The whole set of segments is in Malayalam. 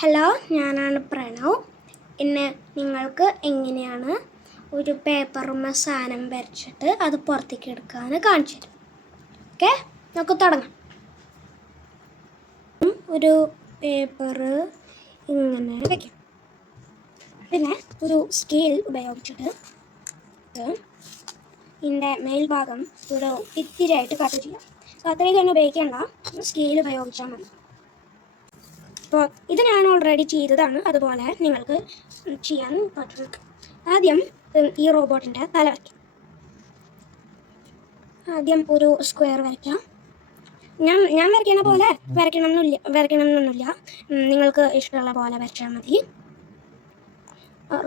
ഹലോ, ഞാനാണ് പ്രണവ്. ഇന്ന് നിങ്ങൾക്ക് എങ്ങനെയാണ് ഒരു പേപ്പറുമ്മ സാധനം വരച്ചിട്ട് അത് പുറത്തേക്ക് എടുക്കാമെന്ന് കാണിച്ചു തരും. ഓക്കെ, നമുക്ക് തുടങ്ങാം. ഒരു പേപ്പറ് ഇങ്ങനെ വയ്ക്കാം. പിന്നെ ഒരു സ്കെയിൽ ഉപയോഗിച്ചിട്ട് ഇതിൻ്റെ മേൽഭാഗം ഒരു ഇത്തിരിയായിട്ട് കട്ട് ചെയ്യാം. അത്രയും തന്നെ ഉപയോഗിക്കേണ്ട, സ്കെയിൽ ഉപയോഗിച്ചാൽ മതി. അപ്പോൾ ഇത് ഞാൻ ഓൾറെഡി ചെയ്തതാണ്, അതുപോലെ നിങ്ങൾക്ക് ചെയ്യാൻ പറ്റും. ആദ്യം ഈ റോബോട്ടിൻ്റെ തല വരയ്ക്കാം. ആദ്യം ഒരു സ്ക്വയർ വരയ്ക്കാം. ഞാൻ വരയ്ക്കുന്ന പോലെ വരയ്ക്കണമെന്നൊന്നുമില്ല, നിങ്ങൾക്ക് ഇഷ്ടമുള്ള പോലെ വരച്ചാൽ മതി.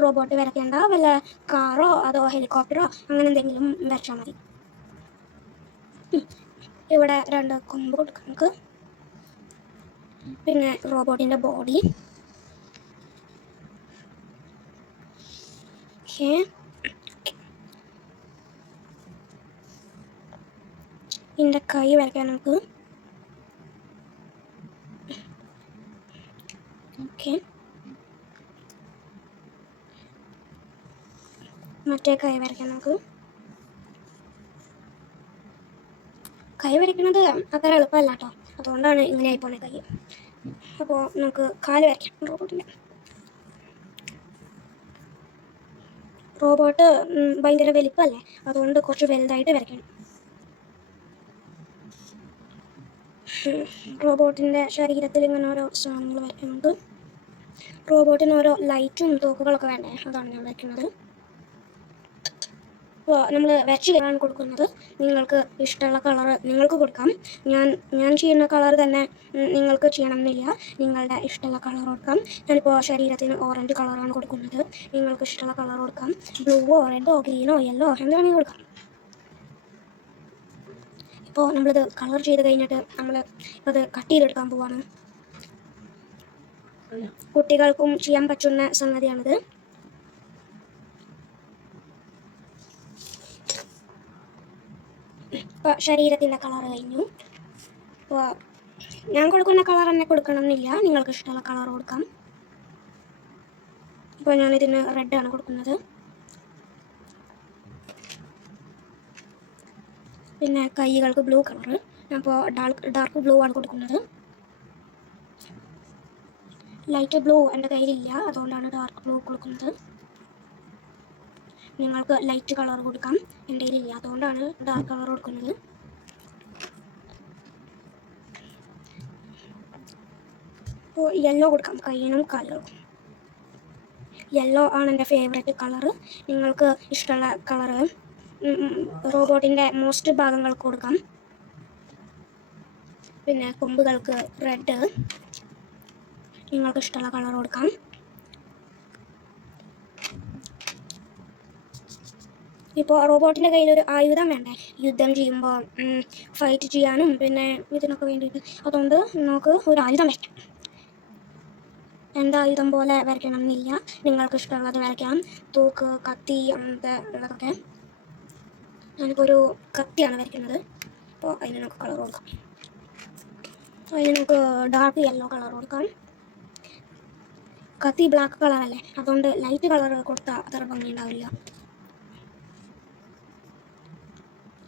റോബോട്ട് വരയ്ക്കേണ്ട, വല്ല കാറോ അതോ ഹെലികോപ്റ്ററോ അങ്ങനെ എന്തെങ്കിലും വരച്ചാൽ മതി. ഇവിടെ 2 കൊമ്പ് കൊടുക്കാം നമുക്ക്. പിന്നെ റോബോട്ടിൻ്റെ ബോഡി. ഇതിൻ്റെ കൈ വരയ്ക്കാൻ നമുക്ക്. ഓക്കെ, മറ്റേ കൈ വരയ്ക്കാൻ നമുക്ക്. കൈ വരയ്ക്കുന്നത് അത്ര എളുപ്പമല്ല കേട്ടോ, അതുകൊണ്ടാണ് ഇങ്ങനെ ആയിപ്പോണേ കൈ. അപ്പോൾ നമുക്ക് കാല് വരയ്ക്കാം. റോബോട്ട് ഭയങ്കര വലിപ്പമല്ലേ, അതുകൊണ്ട് കുറച്ച് വലുതായിട്ട് വരയ്ക്കണം. റോബോട്ടിൻ്റെ ശരീരത്തിൽ ഇങ്ങനെ ഓരോ സാധനങ്ങൾ വരയ്ക്കുന്നുണ്ട്. റോബോട്ടിന് ഓരോ ലൈറ്റും തോക്കുകളൊക്കെ വേണ്ടേ, അതാണ് ഞാൻ വരയ്ക്കുന്നത്. അപ്പോൾ നമ്മൾ വരച്ച് കളറാണ് കൊടുക്കുന്നത്. നിങ്ങൾക്ക് ഇഷ്ടമുള്ള കളർ നിങ്ങൾക്ക് കൊടുക്കാം. ഞാൻ ചെയ്യുന്ന കളർ തന്നെ നിങ്ങൾക്ക് ചെയ്യണമെന്നില്ല, നിങ്ങളുടെ ഇഷ്ടമുള്ള കളർ കൊടുക്കാം. ഞാനിപ്പോൾ ശരീരത്തിന് ഓറഞ്ച് കളറാണ് കൊടുക്കുന്നത്. നിങ്ങൾക്ക് ഇഷ്ടമുള്ള കളർ കൊടുക്കാം. ബ്ലൂവോ റെഡോ ഗ്രീനോ യെല്ലോ എന്താണെങ്കിൽ കൊടുക്കാം. ഇപ്പോൾ നമ്മളിത് കളർ ചെയ്ത് കഴിഞ്ഞിട്ട് നമ്മൾ അത് കട്ട് ചെയ്തെടുക്കാൻ പോവാണ്. കുട്ടികൾക്കും ചെയ്യാൻ പറ്റുന്ന സംഗതിയാണിത്. ഇപ്പോൾ ശരീരത്തിൻ്റെ കളർ കഴിഞ്ഞു. അപ്പോൾ ഞാൻ കൊടുക്കുന്ന കളർ തന്നെ കൊടുക്കണമെന്നില്ല, നിങ്ങൾക്ക് ഇഷ്ടമുള്ള കളർ കൊടുക്കാം. ഇപ്പോൾ ഞാനിതിന് റെഡാണ് കൊടുക്കുന്നത്. പിന്നെ കൈകൾക്ക് ബ്ലൂ കളർ, അപ്പോൾ ഡാർക്ക് ബ്ലൂ ആണ് കൊടുക്കുന്നത്. ലൈറ്റ് ബ്ലൂ എൻ്റെ കയ്യിലില്ല, അതുകൊണ്ടാണ് ഡാർക്ക് ബ്ലൂ കൊടുക്കുന്നത്. നിങ്ങൾക്ക് ലൈറ്റ് കളർ കൊടുക്കാം, എൻ്റെ കയ്യിലില്ല, അതുകൊണ്ടാണ് ഡാർക്ക് കളർ കൊടുക്കുന്നത്. അപ്പോൾ യെല്ലോ കൊടുക്കാം കയ്യിനും കാലുകൾക്കും. യെല്ലോ ആണ് എൻ്റെ ഫേവറേറ്റ് കളറ്. നിങ്ങൾക്ക് ഇഷ്ടമുള്ള കളറ് റോബോട്ടിൻ്റെ മോസ്റ്റ് ഭാഗങ്ങൾക്ക് കൊടുക്കാം. പിന്നെ കൊമ്പുകൾക്ക് റെഡ്, നിങ്ങൾക്ക് ഇഷ്ടമുള്ള കളർ കൊടുക്കാം. ഇപ്പോൾ റോബോട്ടിൻ്റെ കയ്യിലൊരു ആയുധം വേണ്ടേ യുദ്ധം ചെയ്യുമ്പോൾ ഫൈറ്റ് ചെയ്യാനും പിന്നെ ഇതിനൊക്കെ വേണ്ടിയിട്ട്, അതുകൊണ്ട് നമുക്ക് ഒരു ആയുധം വരയ്ക്കാം. എൻ്റെ ആയുധം പോലെ വരയ്ക്കണം എന്നില്ല, നിങ്ങൾക്ക് ഇഷ്ടമുള്ളത് വരയ്ക്കാം. തൂക്ക്, കത്തി അങ്ങനത്തെ ഉള്ളതൊക്കെ. ഞാനിപ്പോൾ ഒരു കത്തിയാണ് വരയ്ക്കുന്നത്, അപ്പോൾ അതിന് നമുക്ക് കളർ കൊടുക്കാം. അതിന് നമുക്ക് ഡാർക്ക് യെല്ലോ കളർ കൊടുക്കാം. കത്തി ബ്ലാക്ക് കളറല്ലേ, അതുകൊണ്ട് ലൈറ്റ് കളർ കൊടുത്താൽ അത്ര ഭംഗി ഉണ്ടാവില്ല.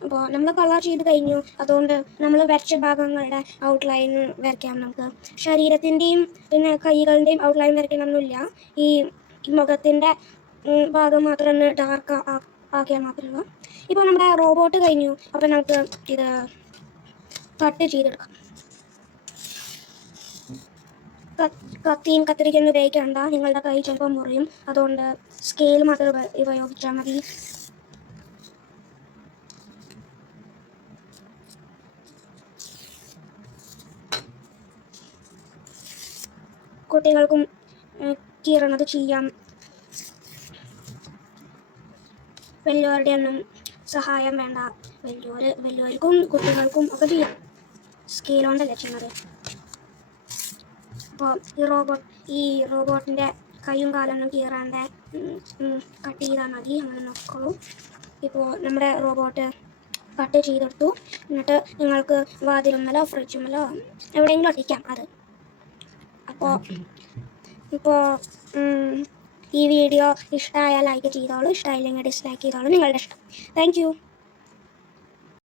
അപ്പോൾ നമ്മൾ കളർ ചെയ്ത് കഴിഞ്ഞു, അതുകൊണ്ട് നമ്മൾ വരച്ച ഭാഗങ്ങളുടെ ഔട്ട്ലൈൻ വരയ്ക്കാം. നമുക്ക് ശരീരത്തിൻ്റെയും പിന്നെ കൈകളുടെയും ഔട്ട്ലൈൻ വരയ്ക്കണമെന്നില്ല, ഈ മുഖത്തിൻ്റെ ഭാഗം മാത്രം ഒന്ന് ഡാർക്ക് ആക്കിയാൽ മാത്രമല്ല. ഇപ്പോൾ നമ്മുടെ റോബോട്ട് കഴിഞ്ഞു, അപ്പോൾ നമുക്ക് ഇത് കട്ട് ചെയ്തെടുക്കാം. കത്തിയും കത്തിരിക്കൊന്നും ഉപയോഗിക്കേണ്ട, നിങ്ങളുടെ കൈ ചിലപ്പോൾ മുറിയും, അതുകൊണ്ട് സ്കെയിൽ മാത്രം ഉപയോഗിച്ചാൽ മതി. കുട്ടികൾക്കും കീറണത് ചെയ്യാം, വലിയവരുടെ ഒന്നും സഹായം വേണ്ട, വലിയവർക്കും കുട്ടികൾക്കും ഒക്കെ ചെയ്യാം. സ്കെയിൽ കൊണ്ടല്ലേ ചെയ്യുന്നത്. അപ്പോൾ ഈ റോബോട്ടിൻ്റെ കൈയും കാലൊന്നും കീറാണ്ട് കട്ട് ചെയ്താൽ മതി, അങ്ങനെ നോക്കോളൂ. ഇപ്പോൾ നമ്മുടെ റോബോട്ട് കട്ട് ചെയ്തെടുത്തു. എന്നിട്ട് നിങ്ങൾക്ക് വാതിലുമ്മലോ ഫ്രിഡ്ജുമ്മലോ എവിടെയെങ്കിലും ഒട്ടിക്കാം അത്. അപ്പോൾ ഇപ്പോൾ ഈ വീഡിയോ ഇഷ്ടമായാൽ ലൈക്ക് ചെയ്തോളൂ, ഇഷ്ടമായില്ലെങ്കിൽ ഡിസ്ലൈക്ക് ചെയ്തോളൂ, നിങ്ങളുടെ ഇഷ്ടം. Thank you.